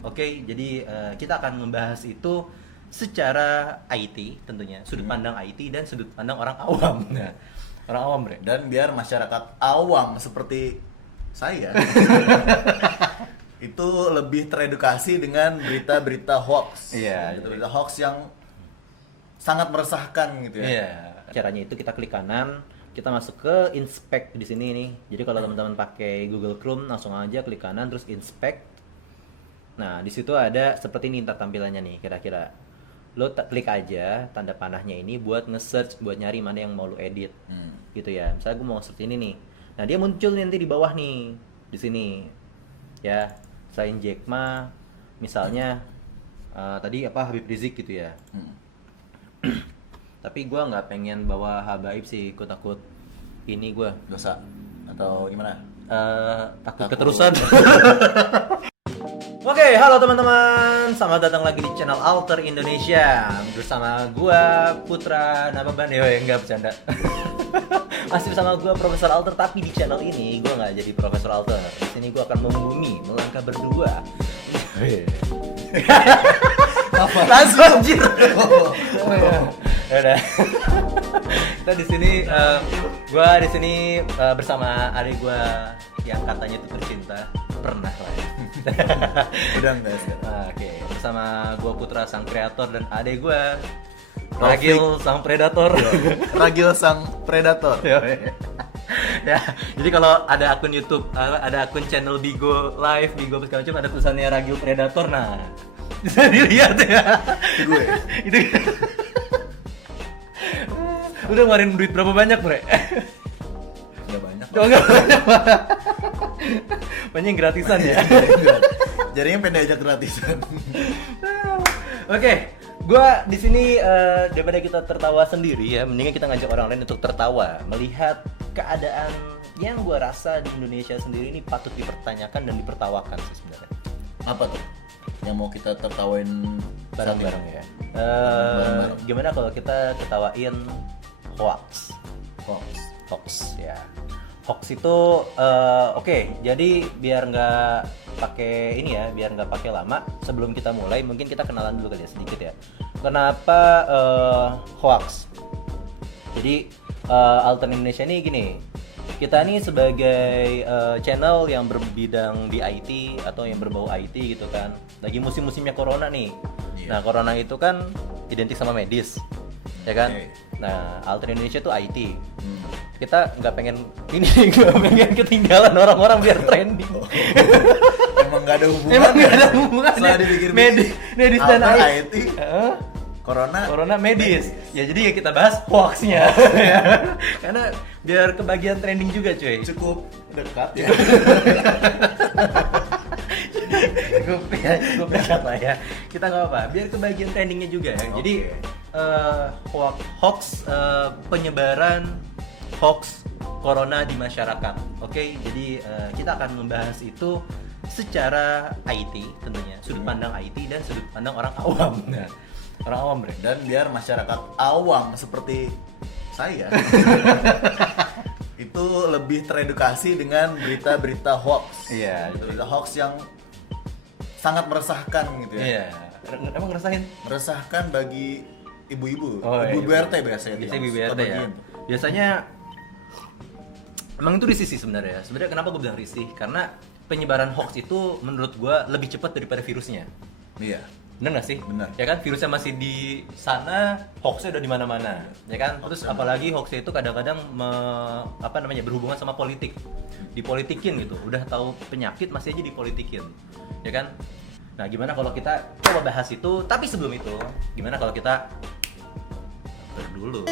Oke, jadi kita akan membahas itu secara IT tentunya, sudut pandang IT dan sudut pandang orang awam. Nah, orang awam, Bre. Dan biar masyarakat awam seperti saya itu lebih teredukasi dengan berita-berita hoax. Iya. Berita-berita hoax yang sangat meresahkan gitu ya. Iya. Caranya itu kita klik kanan, kita masuk ke inspect di sini nih. Jadi kalau teman-teman pakai Google Chrome langsung aja klik kanan terus inspect. Nah, di situ ada seperti ini ntar tampilannya nih kira-kira. Lo klik aja tanda panahnya ini buat nge-search, buat nyari mana yang mau lo edit. Gitu ya. Misalnya gue mau search ini nih. Nah, dia muncul nanti di bawah nih. Di sini. Ya, selain Jack Ma, misalnya tadi apa Habib Rizik gitu ya. Tapi gue nggak pengen bawa Habaib sih, gue takut ini gue Dosa atau gimana? takut keterusan. Oke, halo teman-teman, selamat datang lagi di channel Alter Indonesia bersama gue Putra Nababan. Enggak bercanda. Masih bersama gue Profesor Alter, tapi di channel ini gue nggak jadi Profesor Alter. Di sini gue akan membumi, melangkah berdua. Apa? Langsung anjir. Ya udah. Kita di sini gua di sini bersama adik gua yang katanya tuh tercinta. Pernah lah ya. Udah enggak sih? Oke, bersama gua Putra sang kreator dan adik gua Taufik. Ragil sang predator. Ragil sang predator. Ya, jadi kalau ada akun YouTube, ada akun channel Bigo Live, Bigo segala macam ada tulisannya Ragil Predator. Nah, bisa dilihat ya. Itu gue. Itu udah ngeluarin duit berapa banyak, Bre? Enggak banyak. Oh, enggak banyak. Banyak yang gratisan ya. Jadinya pendek aja gratisan. Oke, gua di sini daripada kita tertawa sendiri ya, mendingan kita ngajak orang lain untuk tertawa melihat keadaan yang gua rasa di Indonesia sendiri ini patut dipertanyakan dan dipertawakan sih sebenarnya. Apa tuh yang mau kita tertawain Bareng-bareng ya. Bareng-bareng. Gimana kalau kita ketawain hoax? Hoax. Hoax ya. Hoax itu oke, jadi biar nggak pakai ini ya, biar nggak pakai lama. Sebelum kita mulai, mungkin kita kenalan dulu kali ya sedikit ya. Kenapa hoax? Jadi Alter Indonesia ini gini, kita nih sebagai channel yang berbidang di IT atau yang berbau IT gitu kan. Lagi musim-musimnya corona nih. Iya. Nah, corona itu kan identik sama medis. Ya kan? Oke. Nah, Alter Indonesia tuh IT. Kita nggak pengen ini, nggak pengen ketinggalan orang-orang biar trending. Emang nggak ada hubungan. Emang nggak ada hubungannya. Setelah dipikir Medis dan Alter IT. IT. Corona Medis. Ya jadi ya kita bahas hoaxnya. Karena biar kebagian trending juga cuy. cukup dekat ya. Cukup dekat lah ya. Kita nggak apa-apa. Biar kebagian trendingnya juga ya. Jadi hoax penyebaran hoax corona di masyarakat. Oke, jadi kita akan membahas itu secara IT tentunya, sudut pandang IT dan sudut pandang orang awam. Nah, orang awam, Bre. Dan biar masyarakat awam seperti saya itu lebih teredukasi dengan berita-berita hoax. Iya. Berita hoax yang sangat meresahkan gitu ya. Iya. Emang ngerasain? Meresahkan bagi ibu-ibu. Oh, Ibu iya. BRT biasanya. Biasanya BBRT ya. Biasanya emang itu risih sih sebenarnya. Sebenarnya kenapa gue bilang risih? Karena penyebaran hoax itu menurut gue lebih cepat daripada virusnya. Iya. Bener nggak sih? Bener. Ya kan virusnya masih di sana, hoaxnya udah di mana-mana. Ya kan? Terus apalagi hoaxnya itu kadang-kadang berhubungan sama politik. Dipolitikin gitu. Udah tahu penyakit masih aja dipolitikin. Ya kan? Nah, gimana kalau kita coba bahas itu? Tapi sebelum itu, gimana kalau kita dulu.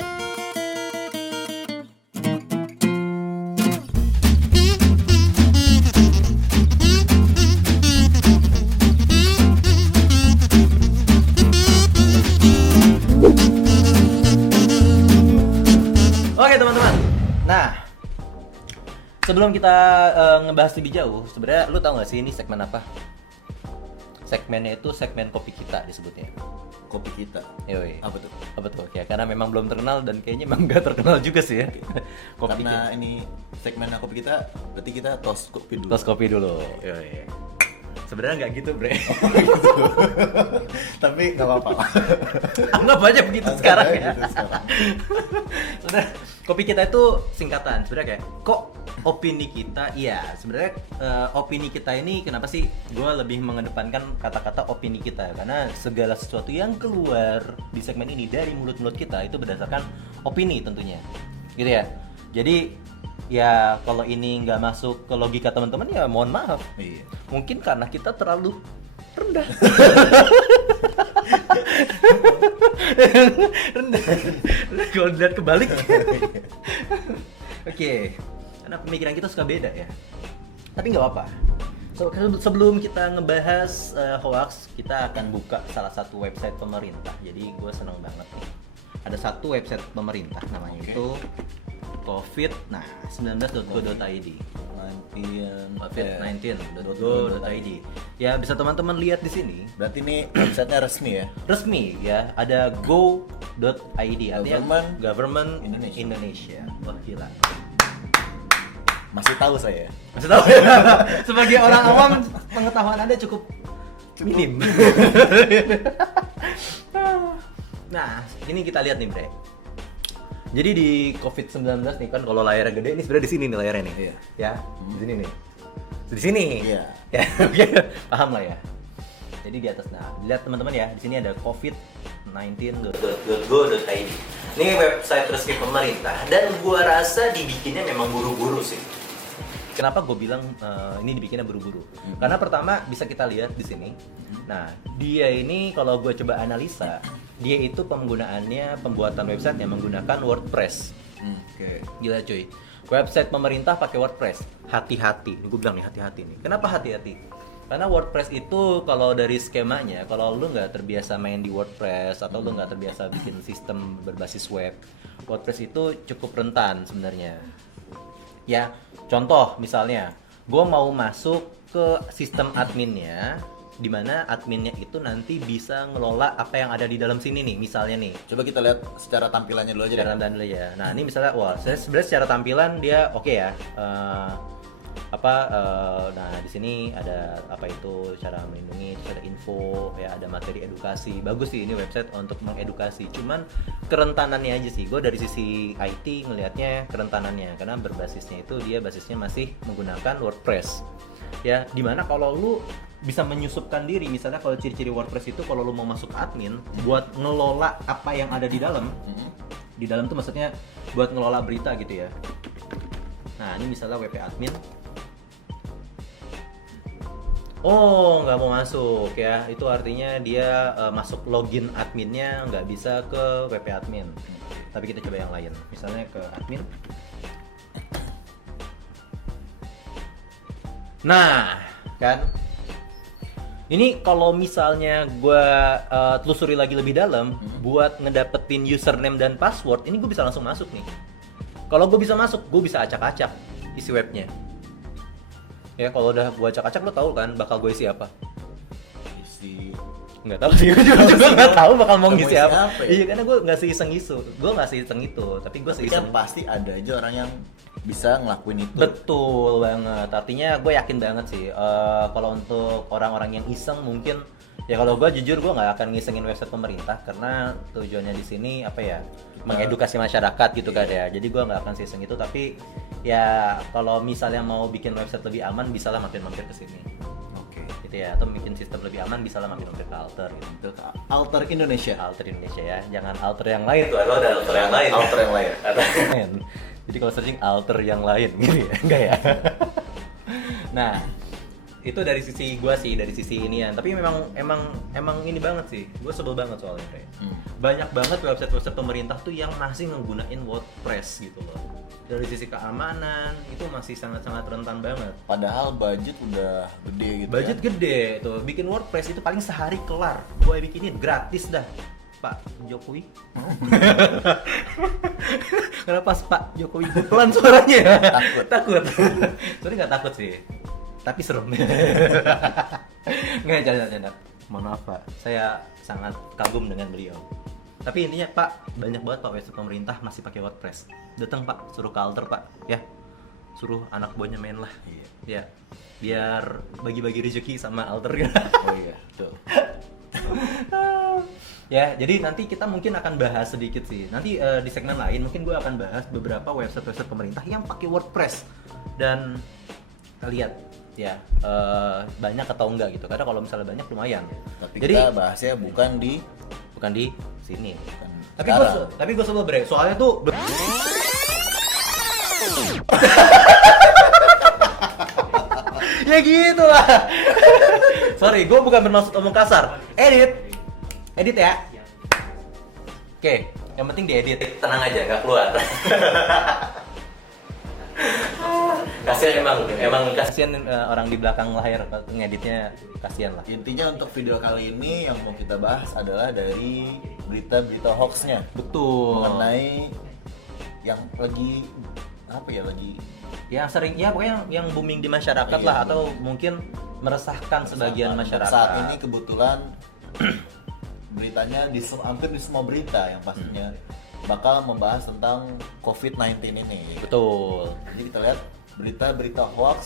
Oke teman-teman. Nah, sebelum kita ngebahas lebih jauh, sebenarnya lu tahu nggak sih ini segmen apa? Segmennya itu segmen kopi kita disebutnya. Kopi kita. Yoi. Apa tuh? Apa tuh? Ya karena memang belum terkenal dan kayaknya emang nggak terkenal juga sih ya. Kopi Karena kita. ini segmen kopi kita, berarti kita tos kopi dulu. Tos kopi dulu. Yoi. Sebenarnya nggak gitu, Bre. Gitu. Tapi nggak apa-apa. Anggap aja begitu sekarang ya. Gitu sekarang. Udah, kopi kita itu singkatan sebenarnya kayak kok opini kita, iya sebenarnya opini kita ini kenapa sih gue lebih mengedepankan kata-kata opini kita, karena segala sesuatu yang keluar di segmen ini dari mulut-mulut kita itu berdasarkan opini tentunya, gitu ya. Jadi ya kalau ini nggak masuk ke logika teman-teman ya mohon maaf, Iya. mungkin karena kita terlalu rendah. rendah kalau dilihat kebalik. Oke, karena pemikiran kita suka beda ya, tapi nggak apa-apa. Sebelum kita ngebahas hoax, kita akan buka salah satu website pemerintah. Jadi gue seneng banget nih, ada satu website pemerintah namanya itu covid19.go.id. covid19.go.id. Ya bisa teman-teman lihat di sini. Berarti ini websitenya resmi ya? Resmi ya, ada go.id, artinya government Indonesia. Indonesia. Wah gila. Masih tahu saya. Masih tahu? Sebagai orang awam, pengetahuan Anda cukup minim. Nah, ini kita lihat nih, Bre. Jadi di COVID-19 nih kan kalau layarnya gede, ini sebenarnya di sini nih layarnya nih. Iya. Ya, di sini nih. Di sini. Iya. Ya, oke. Paham lah ya. Jadi di atas, nah, lihat teman-teman ya, di sini ada covid19.go.id. Ini website resmi pemerintah dan gua rasa dibikinnya memang buru-buru sih. Kenapa gue bilang ini dibikinnya buru-buru? Karena pertama bisa kita lihat di sini. Nah, dia ini kalau gue coba analisa, dia itu pembuatan website yang menggunakan WordPress. Oke. Gila cuy. Website pemerintah pakai WordPress. Hati-hati. Ini gue bilang nih hati-hati nih. Kenapa hati-hati? Karena WordPress itu kalau dari skemanya, kalau lu nggak terbiasa main di WordPress atau lu nggak terbiasa bikin sistem berbasis web, WordPress itu cukup rentan sebenarnya. Ya, contoh misalnya, gue mau masuk ke sistem adminnya, di mana adminnya itu nanti bisa ngelola apa yang ada di dalam sini nih, misalnya nih. Coba kita lihat secara tampilannya dulu aja Secara deh. tampilan ya. Nah ini misalnya, wah, sebenarnya secara tampilan dia oke ya. Nah di sini ada apa itu cara melindungi, ada info, ya ada materi edukasi. Bagus sih ini website untuk mengedukasi. Cuman kerentanannya aja sih. Gue dari sisi IT ngelihatnya kerentanannya, karena berbasisnya itu dia basisnya masih menggunakan WordPress. Ya, dimana kalau lu bisa menyusupkan diri, misalnya kalau ciri-ciri WordPress itu kalau lu mau masuk admin buat ngelola apa yang ada di dalam. Di dalam tuh maksudnya buat ngelola berita gitu ya. Nah, ini misalnya WP admin. Oh, nggak mau masuk ya. Itu artinya dia masuk login adminnya nggak bisa ke WP admin. Tapi kita coba yang lain. Misalnya ke admin. Nah, kan? Ini kalau misalnya gue telusuri lagi lebih dalam, buat ngedapetin username dan password, ini gue bisa langsung masuk nih. Kalau gue bisa masuk, gue bisa acak-acak isi webnya. Ya kalau udah gue acak-acak, lo tau kan bakal gue isi apa? Isi Nggak tahu sih, gue juga nggak tahu bakal mau ngisi isi apa. apa ya? Iya, karena gue nggak seiseng itu, tapi gue Tapi seiseng. kan pasti ada aja orang yang bisa ngelakuin itu. Betul banget. Artinya gue yakin banget sih. Kalau untuk orang-orang yang iseng mungkin, ya kalau gue jujur gue nggak akan ngisengin website pemerintah karena tujuannya di sini apa ya, mengedukasi masyarakat gitu kan ya. Jadi gue nggak akan iseng itu. Tapi ya kalau misalnya mau bikin website lebih aman, bisalah mampir-mampir ke sini. Oke. Gitu ya. Atau bikin sistem lebih aman, bisalah mampir-mampir ke Alter gitu. Itu Alter Indonesia. Alter Indonesia ya, jangan Alter yang lain. Tuh, ada Alter yang lain. Alter yang lain. Jadi kalau searching Alter yang lain gitu ya, enggak ya? Nah, itu dari sisi gua sih, dari sisi inian. Tapi emang ini banget sih. Gua sebel banget soalnya kayak. Banyak banget website-website pemerintah tuh yang masih menggunain WordPress gitu loh. Dari sisi keamanan itu masih sangat-sangat rentan banget. Padahal budget udah gede gitu. Budget ya. gede tuh, bikin WordPress itu paling sehari kelar. Gua bikinin gratis dah, Pak Jokowi. Karena pas Pak Jokowi pelan suaranya. Takut. Sorry nggak takut sih, tapi serem. Nggak, canda. Mohon maaf Pak, saya sangat kagum dengan beliau. Tapi intinya Pak, banyak banget Pak website pemerintah masih pakai WordPress. Datang Pak, suruh ke Alter Pak, ya. suruh anak buahnya main lah. Iya. Ya, biar bagi-bagi rezeki sama alter. Oh iya, betul. Ya, jadi nanti kita mungkin akan bahas sedikit sih. Nanti di segmen lain mungkin gue akan bahas beberapa website pemerintah yang pakai WordPress dan kita lihat ya banyak atau enggak gitu. Karena kalau misalnya banyak lumayan. Tapi Jadi kita bahasnya bukan di sini. bukan Tapi gue sebel bre. Soalnya tuh ya gitu lah. Sorry, gue bukan bermaksud omong kasar. Edit ya. Oke, yang penting diedit. Tenang aja, nggak keluar. Kasian emang kasian orang di belakang layar ngeditnya, kasian lah. Intinya untuk video kali ini yang mau kita bahas adalah dari berita-berita hoaxnya Betul. mengenai yang lagi lagi Yang sering ya pokoknya yang booming di masyarakat Iya, lah atau mungkin meresahkan sebagian masyarakat. Saat ini kebetulan beritanya hampir di semua berita yang pastinya bakal membahas tentang COVID-19 ini. Betul. Jadi kita lihat berita-berita hoax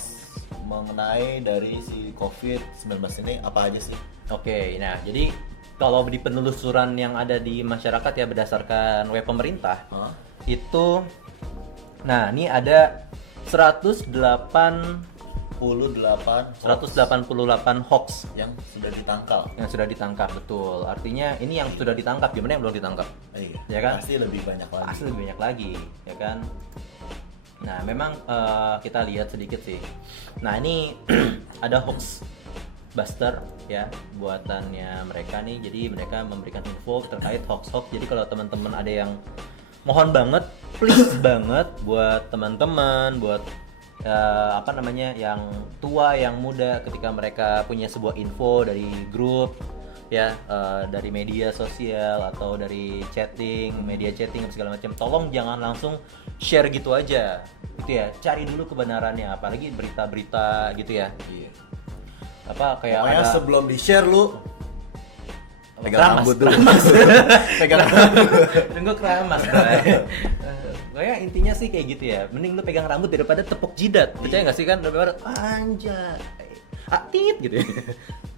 mengenai dari si COVID-19 ini apa aja sih? Oke, nah jadi kalau di penelusuran yang ada di masyarakat ya berdasarkan web pemerintah itu, nah ini ada 188 hoax yang sudah ditangkap. Betul. Artinya ini yang sudah ditangkap, gimana yang belum ditangkap? Iya. Ya kan? Pasti lebih banyak lagi. Pasti lebih banyak lagi, ya kan? Nah, memang kita lihat sedikit sih. Nah, ini ada hoax buster ya buatannya mereka nih. Jadi mereka memberikan info terkait hoax-hoax. Jadi kalau teman-teman ada yang mohon banget, please banget buat teman-teman, buat yang tua, yang muda, ketika mereka punya sebuah info dari grup ya, dari media sosial atau dari media chatting segala macam, tolong jangan langsung share gitu aja gitu ya, cari dulu kebenarannya, apalagi berita-berita gitu ya. Iya. Apa kayak Pokoknya ada sebelum di-share lu pegang keramas, rambut dulu. pegang rambut. Tunggu keramas, Bray. Kayak intinya sih kayak gitu ya. Mending lu pegang rambut daripada tepuk jidat. Percaya nggak sih kan? Daripada anjay, atit gitu ya.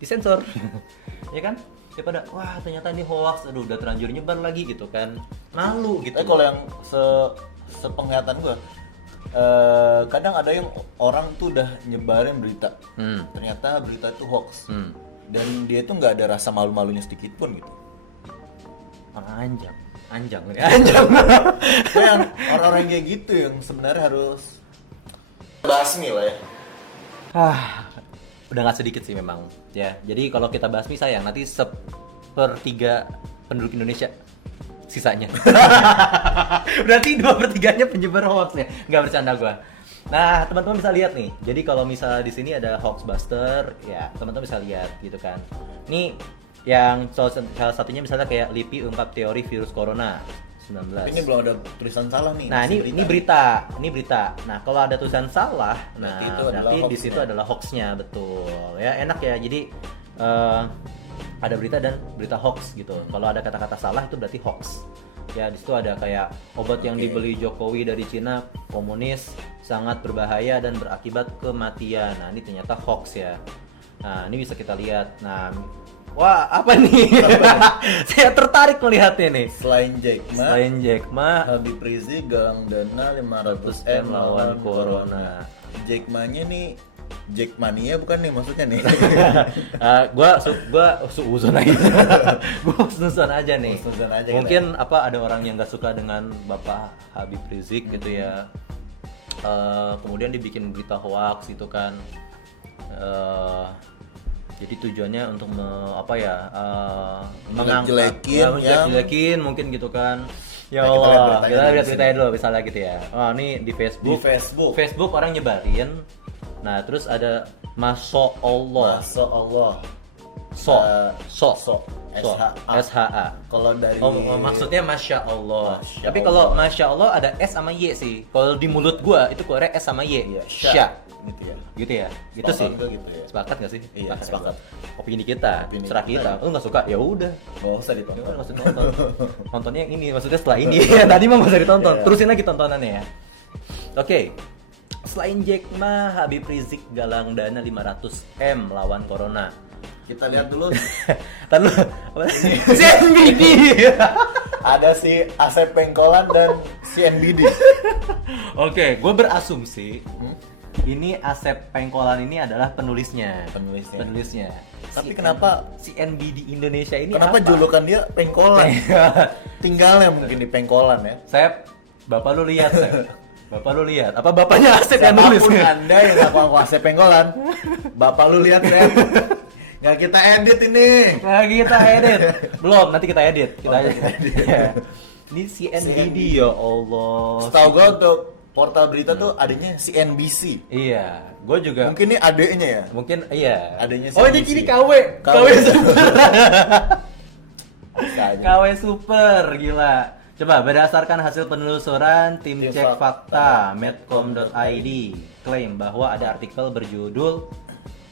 Disensor. Ya kan? Daripada wah ternyata ini hoax, aduh udah terlanjur nyebar lagi gitu kan. Malu gitu. Tapi kalau yang sepenglihatan gua kadang ada yang orang tuh udah nyebarin berita. Ternyata berita itu hoax. Dan dia tuh nggak ada rasa malu-malunya sedikit pun gitu. Anjang. Yang orang-orang kayak gitu yang sebenarnya harus basmi lah ya. Udah nggak sedikit sih memang ya. Jadi kalau kita basmi sayang nanti 1/3 penduduk Indonesia sisanya. Berarti 2/3-nya penyebar hoax ya. Nggak bercanda gua. Nah, teman-teman bisa lihat nih. Jadi kalau misalnya di sini ada hoaxbuster, ya teman-teman bisa lihat gitu kan. Nih yang salah satunya misalnya kayak LIPI ungkap teori virus corona 19. Ini belum ada tulisan salah nih. Nah, ini berita. Nah, kalau ada tulisan salah, Berarti itu berarti adalah di situ hoaxnya. adalah hoaxnya, betul. Ya, enak ya. Jadi ada berita dan berita hoax gitu. Kalau ada kata-kata salah itu berarti hoax. Ya, di situ ada kayak obat yang Oke. dibeli Jokowi dari Cina komunis sangat berbahaya dan berakibat kematian. Nah, ini ternyata hoax ya. Nah, ini bisa kita lihat. Nah, wah, apa nih? Saya tertarik melihatnya nih. Selain Jack Ma, Habib Rizik galang dana 500M lawan Corona. Jack Ma-nya nih Jackmania bukan nih maksudnya nih. Gua suuzon aja. Gua suuzon aja nih. Suuzon aja Mungkin apa ada orang yang nggak suka dengan Bapak Habib Rizik gitu ya. Kemudian dibikin berita hoax gitu kan. Jadi tujuannya untuk menjelekin mungkin gitu kan. Ya Nah, kita lihat Allah, beritanya kita dulu lihat di beritanya dulu misalnya gitu ya. Oh, ini di Facebook. Facebook. orang nyebarin. Nah, terus ada Masya Allah. Masya Allah. SHA. Kalau dari maksudnya Masya Allah. Masya Tapi Allah. kalau Masya Allah ada S sama Y sih. Kalau di mulut gua itu keluarnya S sama Y. Iya, Sya. gitu ya. Gitu ya. Gitu sih. Sepakat gua gitu ya. Sepakat gak sih? Iya, sepakat. Opini kita, Opini serah kita. kita. Lu nggak suka? Ya udah. Gak usah Ya ditonton. udah, nggak usah ditonton. Tontonnya yang ini, maksudnya setelah ini. Tadi mah nggak usah ditonton. Iya. Terusin lagi tontonannya ya. Oke. selain Jack Ma, Habib Rizik galang dana 500 M lawan Corona. Kita lihat dulu. Tadi CNBD. Ada si Asep Pengkolan dan si NBD. Oke, gue berasumsi ini Asep Pengkolan ini adalah penulisnya. Penulisnya. Tapi kenapa CNBD Indonesia ini kenapa apa? julukan dia Pengkolan? Tinggalnya mungkin di Pengkolan ya. Sep, bapak lu lihat, Sep. Bapak lu lihat. Apa bapaknya Asep yang nulis? Siapapun Anda yang ngaku Asep Pengkolan, bapak lu lihat ya. Nggak kita edit ini. Nah, kita edit. Belum, nanti kita edit. Kita edit. Ya. Ini CNBD ya Allah. Setahu gue untuk portal berita tuh adanya CNBC. Iya, gue juga. Mungkin ini adeknya ya. Mungkin iya. Adanya Oh ini CNBC. kini KW super. KW super gila. Coba berdasarkan hasil penelusuran tim cek fakta medcom.id klaim bahwa ada artikel berjudul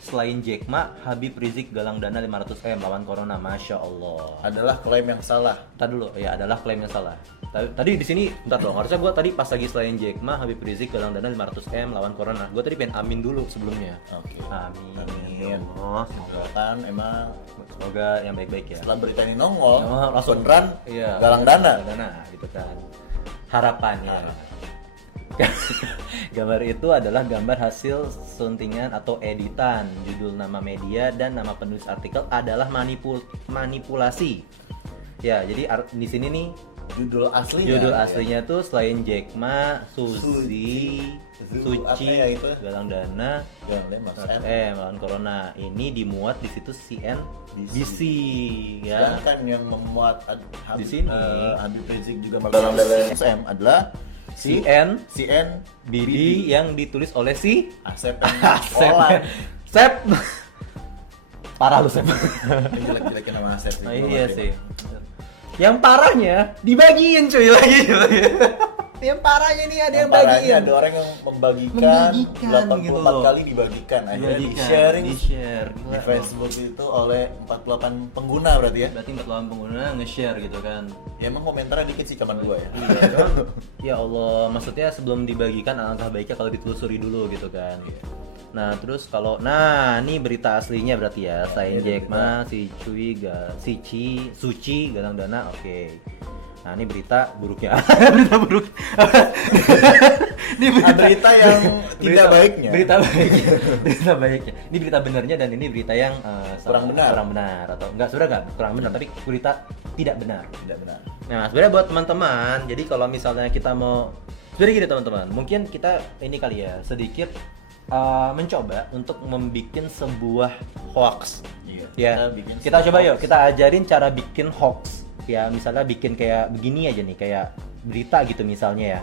selain Jack Ma, Habib Rizik galang dana 500 M lawan Corona. Masya Allah. Adalah klaim yang salah. Tadi dulu, ya adalah klaim yang salah. Tadi di sini, bentar dong. Harusnya gue tadi pas lagi selain Jack Ma, Habib Rizik galang dana 500 M lawan Corona. Gue tadi pengen amin dulu sebelumnya. Oke. Amin. Amin. Oh, semoga. Kan emang Semoga yang baik-baik ya. setelah berita ini nongol, Langsung beneran iya, galang dana. Galang dana gitu kan. Harapannya. Gambar itu adalah gambar hasil suntingan atau editan. Judul nama media dan nama penulis artikel adalah manipulasi. Ya, jadi di sini nih Judul aslinya. judul aslinya tuh selain Jack Ma, Suci, apa ya itu? galang dana, Galang dana Mas M. lawan Corona. Ini dimuat di situs CNBC ya. Sedangkan yang memuat Di sini. Habib Rizik juga galang dana SM adalah CN CN BD yang ditulis oleh si Asep Sep. Pengkolan. Sep. Parah lu Sep. Jelek-jelekin nama Asep. Nah, iya sih. Yang parahnya dibagiin cuy lagi. Yang parahnya nih ada yang Parahnya bagiin. ada orang yang membagikan 84 gitu loh. kali dibagikan. Akhirnya di-sharing di-share. di Facebook itu oleh 48 pengguna berarti ya. Berarti 48 pengguna nge-share gitu kan. Ya emang komentarnya dikit sih cuman 2 ya. Iya, ya Allah, maksudnya sebelum dibagikan alangkah baiknya kalau ditelusuri dulu gitu kan. Nah, terus kalau ini berita aslinya berarti ya, selain Jack Ma, si Suci galang dana, oke. Nah, ini berita buruknya. Berita buruk. Ini Berita yang tidak baiknya. Berita baiknya. Berita baiknya. Ini berita benarnya dan ini berita yang Kurang benar. Kurang benar atau enggak sebenarnya enggak kurang benar tapi berita tidak benar. Tidak benar. Nah, sebenarnya buat teman-teman, jadi kalau misalnya kita mau sebenarnya gini teman-teman, mungkin kita ini kali ya sedikit mencoba untuk membuat sebuah hoax. Iya. Ya. Kita coba yuk, kita ajarin cara bikin hoax. Ya, misalnya bikin kayak begini aja nih, kayak berita gitu misalnya ya.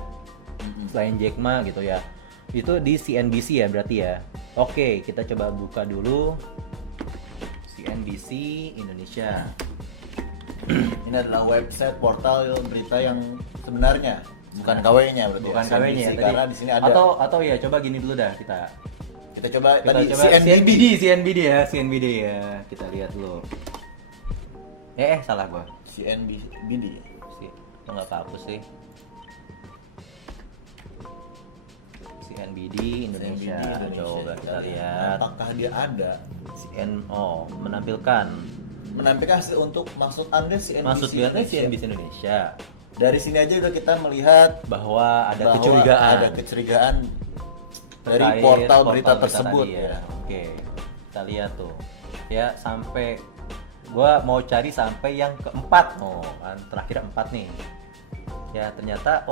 Selain Jack Ma gitu ya. Itu di CNBC ya berarti ya. Oke, kita coba buka dulu CNBC Indonesia. Ini adalah website portal berita yang sebenarnya, bukan KW-nya berarti. Bukan ya. KW-nya ya CNBC, tadi. karena di sini ada. Atau ya coba gini dulu dah kita Kita coba tadi CNBD ya. Kita lihat dulu. Salah gua. CNBD. Enggak apa-apa sih. CNBD Indonesia. Coba kita lihat. Apakah dia ada? Menampilkan. Menampilkan hasil untuk maksud Anda CNBC. Maksud dia Indonesia. CNBC Indonesia. Dari sini aja udah kita melihat Bahwa ada bahwa kecurigaan. Ada kecurigaan dari Terkait portal berita tersebut tadi ya. Oke. Kita lihat tuh. Ya, sampai gua mau cari sampai yang keempat. Kan terakhir 4 nih. Ya, ternyata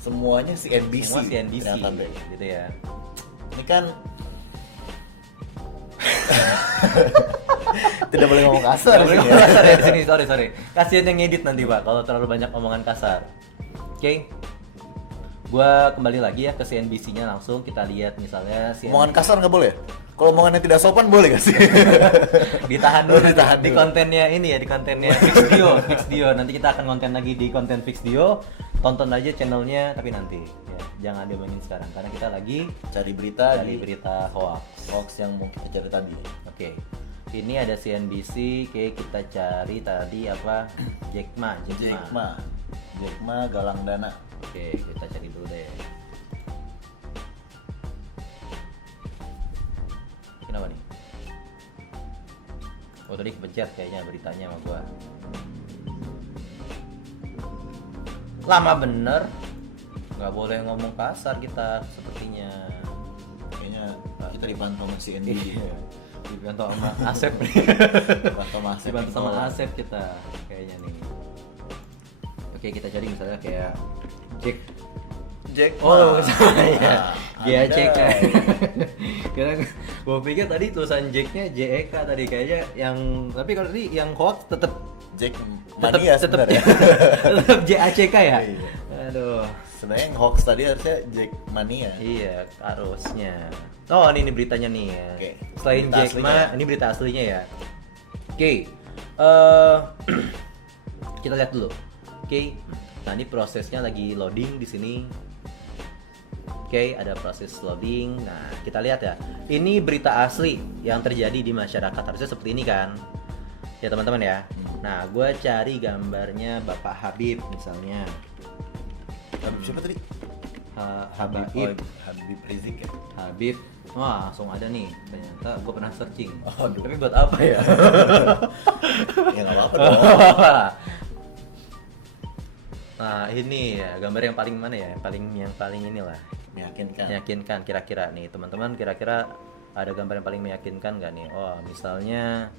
Semuanya CNBC. semua CNBC ternyata, Bek. gitu ya. Ini kan tidak boleh ngomong kasar. Nggak boleh sih, ngomong kasar ya di sini, sorry. Kasihan yang ngedit nanti Pak kalau terlalu banyak omongan kasar. Oke. Gua kembali lagi ya ke CNBC-nya langsung kita lihat misalnya CNBC. Omongan kasar nggak boleh? Kalau omongannya tidak sopan boleh gak sih? Ditahan dulu, Ditahan di dulu. kontennya ini ya, di kontennya Fix Dio. Nanti kita akan konten lagi di konten Fix Dio. Tonton aja channelnya tapi nanti ya, jangan diomongin sekarang karena kita lagi Cari berita cari di berita hoax. hoax yang mau kita cari tadi. Oke. Ini ada CNBC, kita cari tadi apa? Jack Ma. Jack Ma galang dana. Oke, kita cari dulu deh. Oh tadi kepencet kayaknya beritanya sama gua. Lama bener. Nggak boleh ngomong kasar kita sepertinya. Kayaknya kita dipantau sama si Andy. Dibantu sama Asep nih. Dibantu sama Asep kita kayaknya nih. Oke, kita cari misalnya kayak Jack. Oh, ya. Jack. Karena gue pikir tadi tulisan Jack-nya JEK tadi kayaknya yang, tapi kalau tadi yang hoax tetap Jack Mania sebenarnya. Tetap JACK ya. Iya. Aduh. Sebenarnya yang hoax tadi harusnya Jack Mania. Iya, harusnya. Oh, ini beritanya nih ya. Oke. Selain Berita Jack Ma, aslinya. ini berita aslinya ya. Oke. Kita lihat dulu. Oke. Nah, ini prosesnya lagi loading di sini. Oke, ada proses loading. Nah, kita lihat ya. Ini berita asli yang terjadi di masyarakat. Harusnya seperti ini kan? Ya, teman-teman ya. Nah, gue cari gambarnya Bapak Habib misalnya. Habib siapa tadi? Habib. Habib Rizik ya. Habib. Wah, langsung ada nih. Ternyata gue pernah searching. Aduh. Tapi buat apa ya? Ya nggak apa-apa dong. Nah, ini ya gambar yang paling mana ya? Yang paling inilah. Meyakinkan kira-kira nih, teman-teman, kira-kira ada gambar yang paling meyakinkan nggak nih? Oh, misalnya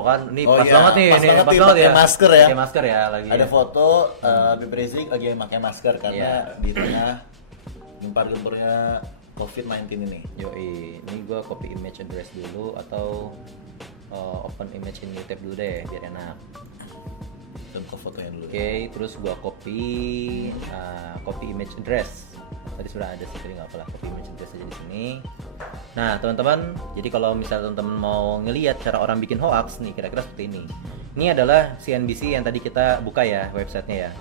kan ini pas iya, banget nih, pas ini banget pas nih, banget pakai ya. masker ya. Pakai masker ya lagi. Ada foto Habib Rizik lagi pakai masker karena Iya. di tengah gempar-gemparnya COVID-19 ini. Yoi, ini gua copy image address dulu atau open image in YouTube dulu deh biar enak. Dan ke fotonya dulu. Oke, terus gua copy image address. Tadi sudah ada sih, tapi nggak apa-apa, copy image address aja di sini. Nah, teman-teman, jadi kalau misalnya teman-teman mau ngelihat cara orang bikin hoax nih, kira-kira seperti ini. Ini adalah CNBC yang tadi kita buka ya websitenya ya.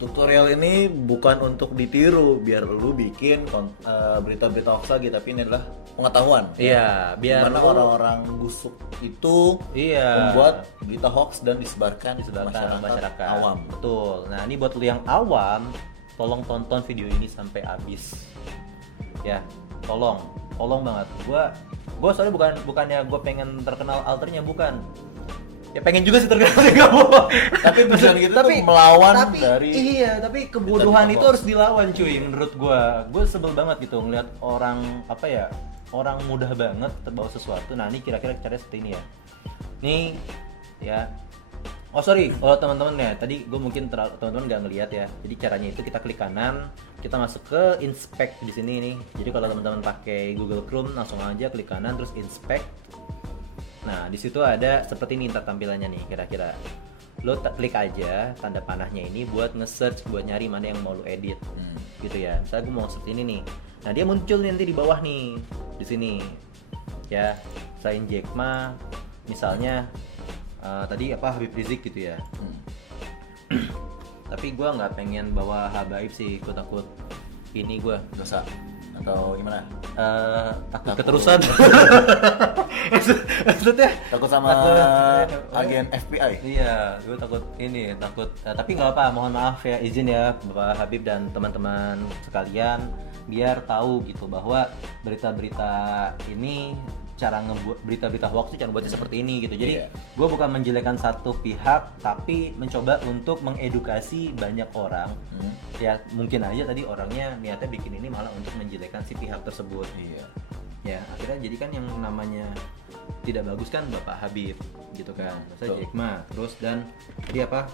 Tutorial ini bukan untuk ditiru biar lu bikin berita-berita hoax lagi, tapi ini adalah pengetahuan. Iya, biar Dimana lu- orang-orang busuk itu Iya. membuat berita hoax dan disebarkan ke masyarakat awam. Betul. Nah, ini buat lu yang awam, tolong tonton video ini sampai habis. Ya, tolong banget. Gua soalnya bukannya gue pengen terkenal alternya, bukan. Ya pengen juga sih terkenal kamu. Tapi tujuan kita tuh melawan dari tapi kebodohan berita itu hoax. harus dilawan cuy menurut gua. Gue sebel banget gitu ngeliat orang orang mudah banget terbawa sesuatu. Nah, ini kira-kira caranya seperti ini ya. Nih ya. Oh sorry, kalau teman-teman ya, tadi gue mungkin teman-teman nggak ngelihat ya. Jadi caranya itu kita klik kanan, kita masuk ke inspect di sini nih. Jadi kalau teman-teman pakai Google Chrome langsung aja klik kanan terus inspect. Nah, di situ ada seperti ini ntar tampilannya nih kira-kira. Lo klik aja tanda panahnya ini buat nge-search, buat nyari mana yang mau lo edit. Gitu ya. Misalnya gue mau seperti ini nih. Nah, dia muncul nanti di bawah nih. Di sini. Ya, selain Jack Ma misalnya tadi apa Habib Rizik gitu ya. Tapi gue nggak pengen bawa Habib sih, gue takut ini gue dosa atau gimana? takut keterusan. Maksudnya Takut sama takut- agen FBI. Iya, gue takut. Tapi nggak apa, mohon maaf ya, izin ya Bapak Habib dan teman-teman sekalian, biar tahu gitu bahwa berita-berita ini cara ngebuat berita-berita hoax itu cara buatnya seperti ini gitu. Jadi Iya. gue bukan menjelekkan satu pihak, tapi mencoba untuk mengedukasi banyak orang. Ya mungkin aja tadi orangnya niatnya bikin ini malah untuk menjelekkan si pihak tersebut. Iya. Ya akhirnya jadi kan yang namanya tidak bagus kan Bapak Habib gitu kan. Misalnya Betul. Jack Ma, terus dan tadi apa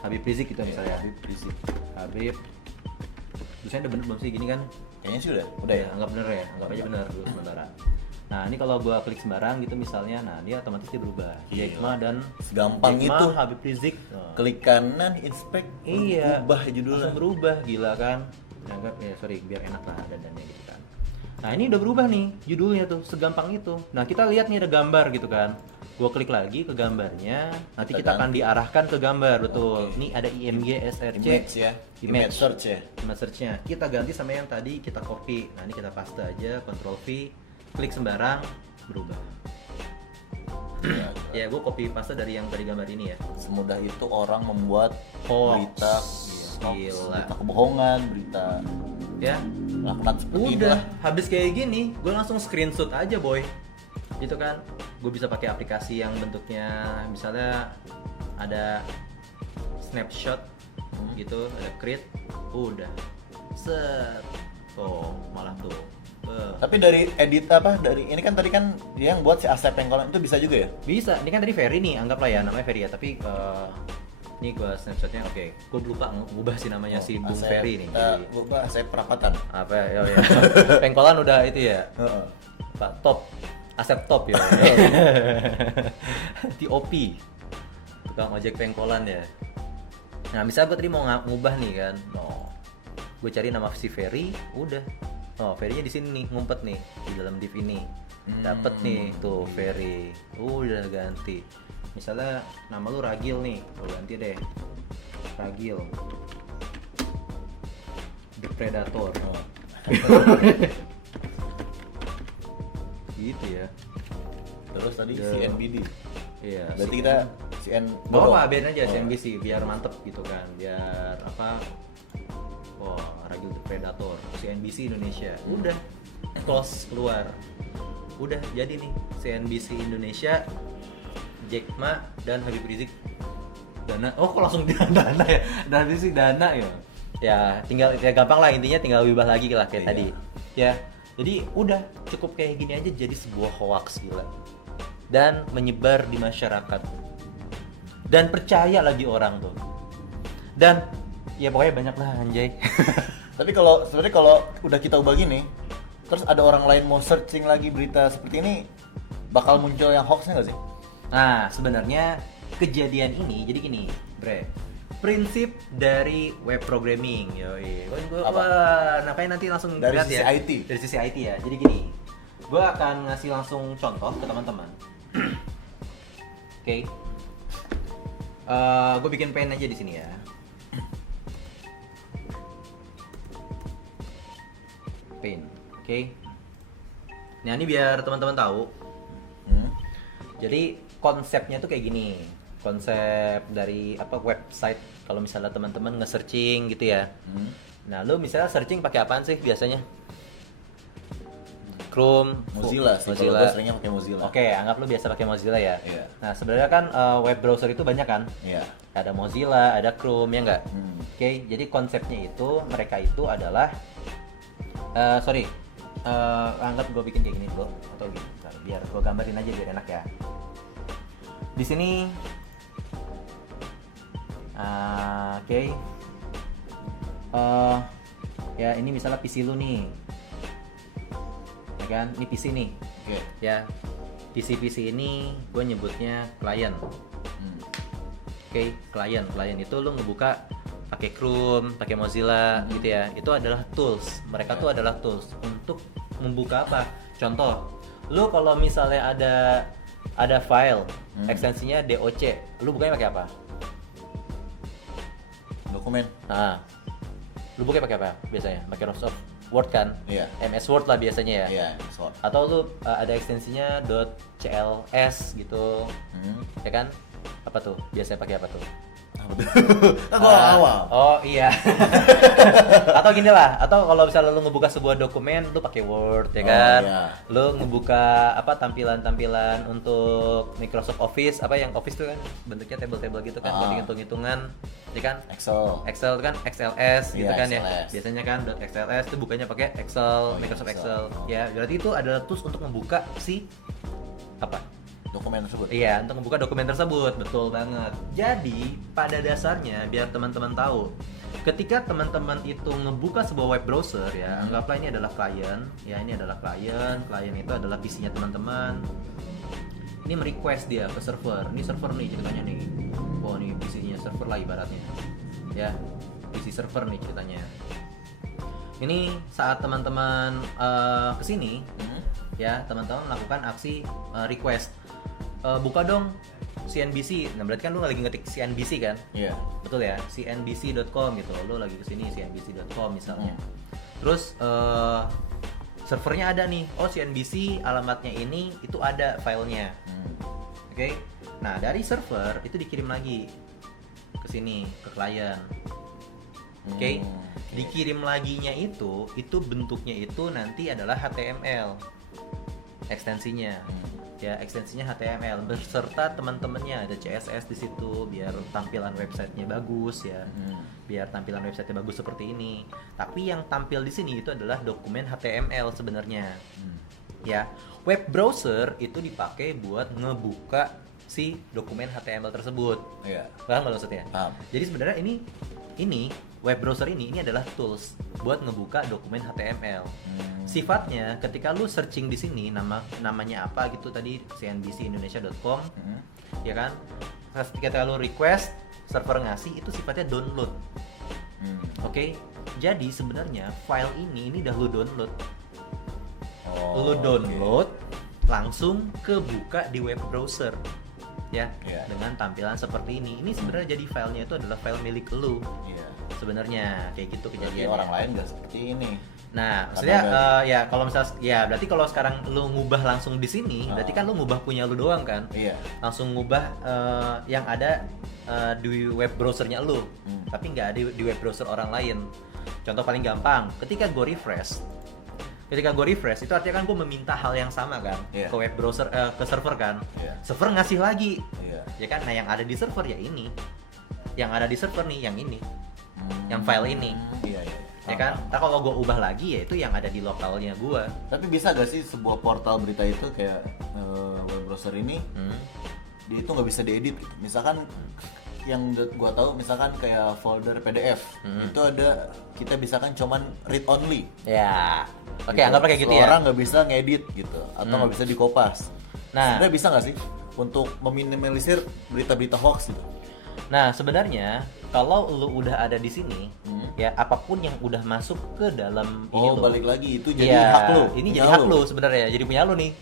Habib Rizik gitu misalnya. Habib Rizik. Habib. Tulisannya udah bener belum sih gini kan? Kayaknya sih udah ya. Anggap bener ya, anggap aja bener dulu sementara. Nah ini kalau gua klik sembarang gitu misalnya, nah dia otomatis dia berubah. Iya. Jack Ma dan Segampang Jack Ma, itu. Habib Rizik. Nah, Klik kanan, inspect, iya. ubah judulnya. Langsung berubah, gila kan? Anggap ya sorry biar enak lah dandannya gitu kan. Nah ini udah berubah nih judulnya tuh, segampang itu. Nah kita lihat nih ada gambar gitu kan. Gua klik lagi ke gambarnya, nanti kita akan diarahkan ke gambar, betul. Oke. Ini ada IMG SRC. Image ya. Image search ya. Image search-nya. Kita ganti sama yang tadi kita copy. Nah ini kita paste aja, Ctrl V, klik sembarang, berubah. Iya. Ya gue copy paste dari yang dari gambar ini ya. Semudah itu orang membuat Hoax. berita, Gila. berita kebohongan, berita Ya, lakukan seperti udah itulah. habis kayak gini, gue langsung screenshot aja boy. itu kan gue bisa pakai aplikasi yang bentuknya misalnya ada snapshot gitu, ada create, udah set tuh malah tuh. Tapi dari edit dari ini kan tadi kan dia yang buat si Asep Pengkolan itu bisa juga ya? Bisa, ini kan tadi Ferry nih, anggaplah ya namanya Ferry ya, tapi ini gue snapshotnya, oke, gue lupa ngubah sih namanya si Bung Ferry nih. Gue Asep Perapatan. Apa ya? Oh, ya. Pengkolan udah itu ya. Pak Top, Asep Top ya. TOP, tukang ojek Pengkolan ya. Nah, misal gue tadi mau ngubah nih kan, gue cari nama si Ferry, udah. Oh, Ferry-nya di sini nih, ngumpet nih di dalam div ini. Dapet nih tuh Ferry. Udah ganti. Misalnya nama lu Ragil nih, ganti deh. Ragil. The Predator. Gitu ya. Terus tadi CNBD. Iya. Berarti kita CN. Bawa biarin aja CNBC biar mantep gitu kan. Biar apa? Ragil The Predator, CNBC Indonesia. Udah close keluar. Udah jadi nih CNBC Indonesia, Jack Ma dan Habib Rizik. Dana. Oh, kok langsung Dana ya? Dan Habib Rizik Dana ya. Ya, tinggal ya gampang lah, intinya tinggal ubah lagi lah kayak tadi. Ya. Jadi udah cukup kayak gini aja jadi sebuah hoax gila. Dan menyebar di masyarakat. Dan percaya lagi orang tuh. Dan ya pokoknya banyak lah anjay. Tapi kalau sebenarnya kalau udah kita ubah gini, terus ada orang lain mau searching lagi berita seperti ini, bakal muncul yang hoaxnya nggak sih? Nah, sebenarnya kejadian ini jadi gini, Bre. Prinsip dari web programming, yoi. Wah, ngapain nanti langsung dari lihat sisi ya? IT. Dari sisi IT ya. Jadi gini, gue akan ngasih langsung contoh ke teman-teman. Oke. Gue bikin pen aja di sini ya. Pen, oke. Nah ini biar teman-teman tahu. Jadi konsepnya tuh kayak gini. Konsep dari website. Kalau misalnya teman-teman nge-searching gitu ya. Nah lu misalnya searching pakai apaan sih biasanya? Chrome, Mozilla sih. Kalau gue seringnya pakai Mozilla. Oke, anggap lu biasa pakai Mozilla ya. Iya. Nah sebenarnya kan web browser itu banyak kan. Iya. Ada Mozilla, ada Chrome ya nggak? Oke, jadi konsepnya itu mereka itu adalah anggap gue bikin kayak gini bro, atau gitu, biar gue gambarin aja biar enak ya. Di sini, oke. Ya ini misalnya PC lu nih, ya kan? Ini PC nih, ya. PC ini gue nyebutnya klien. Oke, klien itu lu ngebuka pakai Chrome, pakai Mozilla gitu ya. Itu adalah tools. Mereka tuh adalah tools untuk membuka apa? Contoh, lu kalau misalnya ada file ekstensinya DOC, lu bukanya pakai apa? Dokumen. Nah, lu bukanya pakai apa biasanya? Microsoft Word kan? Iya. MS Word lah biasanya ya. Iya, soal. Atau lu ada ekstensinya .cls gitu. Ya kan? Apa tuh? Biasanya pakai apa tuh? Awal. Oh iya. Atau gini lah, atau kalau misalnya lu ngebuka sebuah dokumen lu pakai Word ya kan. Iya. Lu ngebuka tampilan-tampilan untuk Microsoft Office, yang Office tuh kan bentuknya table-table gitu kan, buat hitung-hitungan, ya kan? Excel kan XLS gitu kan ya. XLS. Biasanya kan .xls itu bukanya pakai Excel, Microsoft Excel. Ya, berarti itu adalah tools untuk membuka si dokumen tersebut. Iya, untuk membuka dokumen tersebut, betul banget. Jadi, pada dasarnya biar teman-teman tahu, ketika teman-teman itu ngebuka sebuah web browser ya, anggaplah ini adalah klien, ya ini adalah klien itu adalah PC-nya teman-teman. Ini merequest dia ke server. Ini server nih ceritanya nih. Oh, ini PC-nya server lah ibaratnya. Ya, PC server nih ceritanya. Ini saat teman-teman kesini, ya teman-teman melakukan aksi request. Buka dong CNBC. Nah berarti kan lu lagi ngetik CNBC kan? Iya. Betul ya, cnbc.com gitu. Lu lagi kesini cnbc.com misalnya. Terus servernya ada nih. Oh CNBC alamatnya ini, itu ada filenya. Oke. Nah dari server itu dikirim lagi ke sini ke klien. Oke. Dikirim laginya itu bentuknya itu nanti adalah HTML ekstensinya. ya ekstensinya HTML beserta teman-temannya, ada CSS di situ biar tampilan websitenya bagus ya, biar tampilan websitenya bagus seperti ini. Tapi yang tampil di sini itu adalah dokumen HTML sebenarnya. Ya, web browser itu dipakai buat ngebuka si dokumen HTML tersebut. Iya. Paham nggak maksudnya? Paham. Jadi sebenarnya ini web browser ini adalah tools buat ngebuka dokumen HTML. Sifatnya ketika lu searching di sini namanya apa gitu tadi cnbcindonesia.com, ya kan? Ketika lu request server ngasih itu sifatnya download. Oke. Jadi sebenarnya file ini udah lu download. Lu download langsung kebuka di web browser. Ya, dengan tampilan seperti ini. Ini sebenarnya jadi filenya itu adalah file milik lu. Sebenarnya kayak gitu kejadiannya. Orang lain nggak seperti ini. Nah, maksudnya ya kalau misalnya ya berarti kalau sekarang lu ngubah langsung di sini, berarti kan lu ngubah punya lu doang kan? Iya. Langsung ngubah yang ada di web browsernya lu, tapi nggak ada di web browser orang lain. Contoh paling gampang, ketika gue refresh itu artinya kan gue meminta hal yang sama kan ke web browser, ke server kan. Server ngasih lagi, ya kan? Nah yang ada di server ya ini, yang ada di server nih yang ini, yang file ini. Ya kan? Nah kalau gue ubah lagi ya itu yang ada di lokalnya gue. Tapi bisa gak sih sebuah portal berita itu kayak web browser ini dia itu nggak bisa diedit gitu. Misalkan yang gua tahu misalkan kayak folder PDF itu ada, kita bisa kan cuman read only ya. Oke, gitu. anggaplah kayak gitu ya. Orang nggak bisa ngedit gitu atau nggak bisa dikopas. Nah, sebenarnya bisa nggak sih untuk meminimalisir berita-berita hoax gitu? Nah sebenarnya kalau lu udah ada di sini ya apapun yang udah masuk ke dalam ini lu, balik lagi itu jadi ya, hak lu. Ini jadi hak lu sebenarnya, jadi punya lu nih.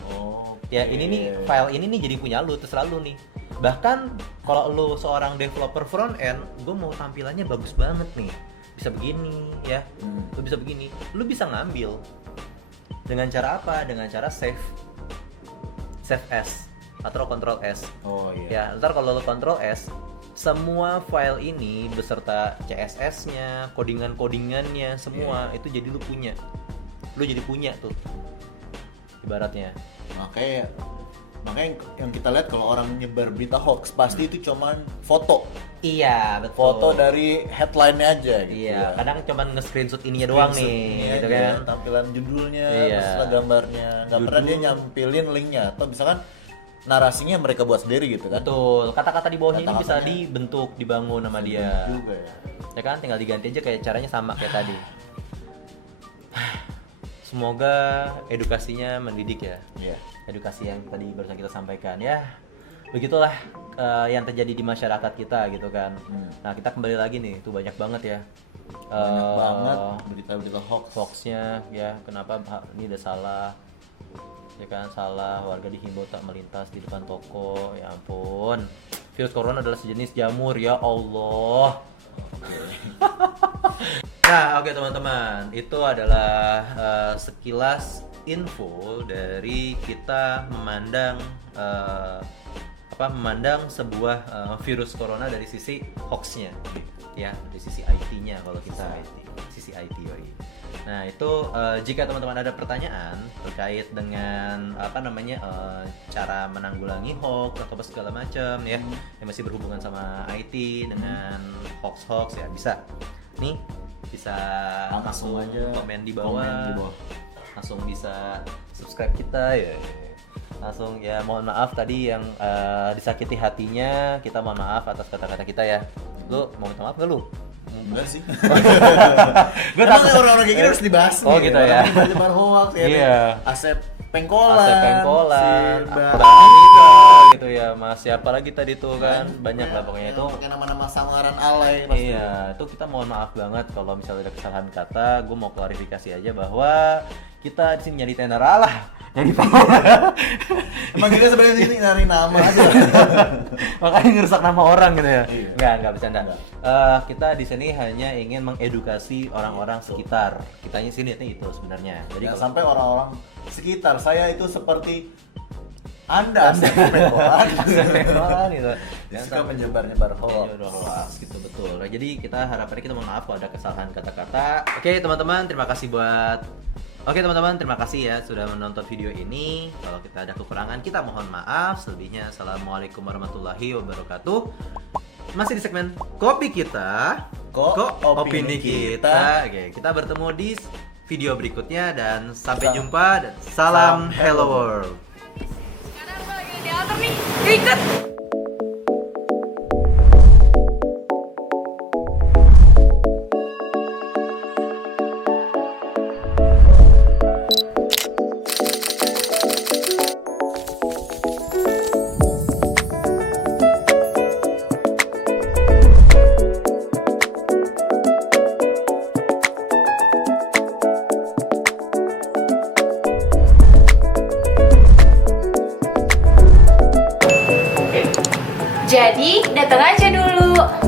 Ya Okay. ini nih file ini nih jadi punya lu, terserah lu nih. Bahkan kalau lu seorang developer front end, gue mau tampilannya bagus banget nih, bisa begini ya, lu bisa begini, lu bisa ngambil dengan cara apa? Dengan cara save as atau Ctrl S. Ya, ntar kalau lu Ctrl S, semua file ini beserta CSS-nya, codingan-codingannya semua itu jadi lu punya. Lu jadi punya tuh. Ibaratnya. Makanya yang kita lihat kalau orang nyebar berita hoax pasti itu cuman foto. Iya, betul. Foto dari headline-nya aja gitu. Iya, kadang cuman nge-screenshot ininya doang nih, gitu kan. Tampilan judulnya, terus gambarnya. Nggak pernah dia nyampilin linknya. Atau misalkan narasinya mereka buat sendiri gitu kan. Betul, kata-kata di bawahnya ini bisa dibentuk, dibangun sama dia. Juga ya. Ya kan, tinggal diganti aja kayak caranya sama kayak tadi. Semoga edukasinya mendidik ya. Iya. Edukasi yang tadi barusan kita sampaikan ya. Begitulah yang terjadi di masyarakat kita gitu kan. Nah, kita kembali lagi nih, tuh banyak banget ya. Banyak banget berita-berita Hoaxnya ya, kenapa ini udah salah. Ya kan, salah, warga dihimbau tak melintas di depan toko. Ya ampun. Virus corona adalah sejenis jamur, ya Allah. Nah, oke teman-teman, itu adalah sekilas info dari kita memandang memandang sebuah virus corona dari sisi hoaxnya, ya, dari sisi IT-nya kalau kita sisi IT. Nah itu jika teman-teman ada pertanyaan terkait dengan cara menanggulangi hoax atau segala macam ya yang masih berhubungan sama IT dengan hoax ya bisa langsung aja komen di bawah. Langsung bisa subscribe kita ya. Langsung ya, mohon maaf tadi yang disakiti hatinya, kita mohon maaf atas kata-kata kita ya. Lu mau minta maaf gak lu? Enggak sih. Gue takut orang-orang kayak gini harus dibahas. Oh nih, gitu ya. Nyebar hoax ya. Iya. Asep Pengkolan, gitu ya, Mas. Siapa lagi tadi tuh kan? Banyak lah pokoknya itu. Pakai nama-nama samaran alay pasti. Iya, itu kita mohon maaf banget kalau misalnya ada kesalahan kata. Gue mau klarifikasi aja bahwa kita di sini nyari tenar Allah. Jadi emang kita sebenarnya di sini nyari nama aja. Makanya ngerusak nama orang gitu ya. Iya. Enggak bercanda. Kita di sini hanya ingin mengedukasi orang-orang sekitar. Kitanya sini itu sebenarnya. Jadi kalau sampai orang-orang sekitar saya itu seperti Anda gitu. Yang suka menyebar-nyebar hoax gitu, betul. Nah, jadi kita harapannya kita mohon maaf kalau ada kesalahan kata-kata. Oke, teman-teman, terima kasih buat Oke teman-teman, terima kasih ya sudah menonton video ini. Kalau kita ada kekurangan, kita mohon maaf. Selebihnya, assalamualaikum warahmatullahi wabarakatuh. Masih di segmen Kopi Kita, Kok opini kita. Oke, kita bertemu di video berikutnya dan sampai jumpa dan salam Hello World. Sekarang gue lagi di altar nih, yuk ikut. Jadi datang aja dulu.